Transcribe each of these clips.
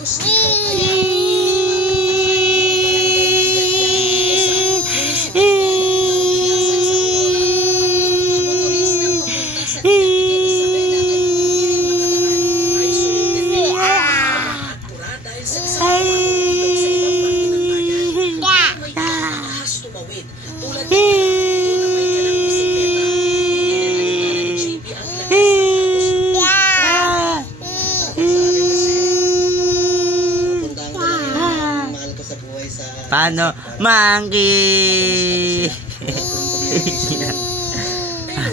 Agos dito, kaya paano? Monkey!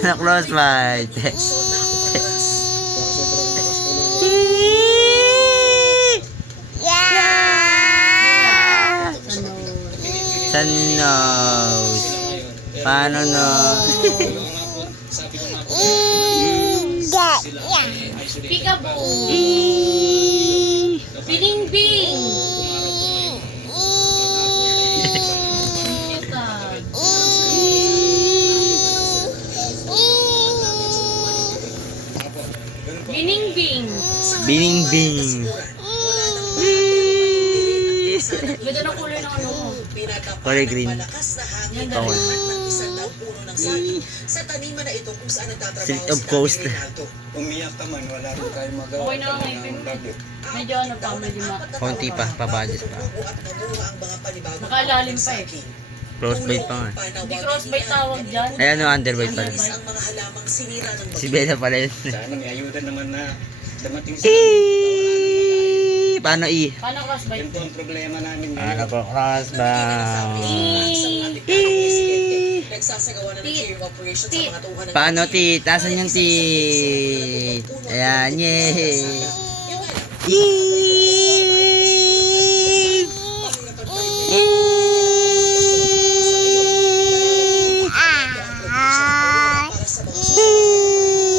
Ano close fight? San knows? Paano no? Peekaboo! Bining-bing! Bining-bing! Bining-bing! Ganda ng kulay ng ano mo. Kulay green. Sa taniman na ito kung saan nagtatrabaho Street of Coast. Umiyak ka man, wala rin tayo magawa. Okay na lang ngipin mo. Medyo ano pa, medyo Konti pa, pabudget pa. makalalim pa eh. Crossbite pa nga. Hindi crossbite tawag dyan. Ay ano, underbite pala. ang mga halamang sinira ng Si Bella pala yun. Sana may ayuda naman na damating sa Paano i? Paano crossbite? Yun po ang problema namin Paano ngayon. po crossbound? nagsasagawa na ng clearing operation sa mga tuhan ng Paano tit? Asan yung tit? Ayan, yay!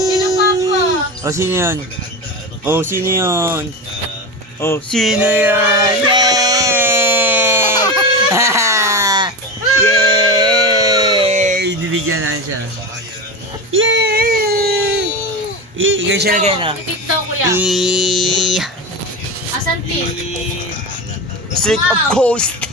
Sino papa? O sino yun? O sino yun? O sino yun? Yay! Yay! Bibigyan na siya. Yay! Ganyan siya na ganyan na. Tit daw kuya. Eee! Asan tit? Street of Coast!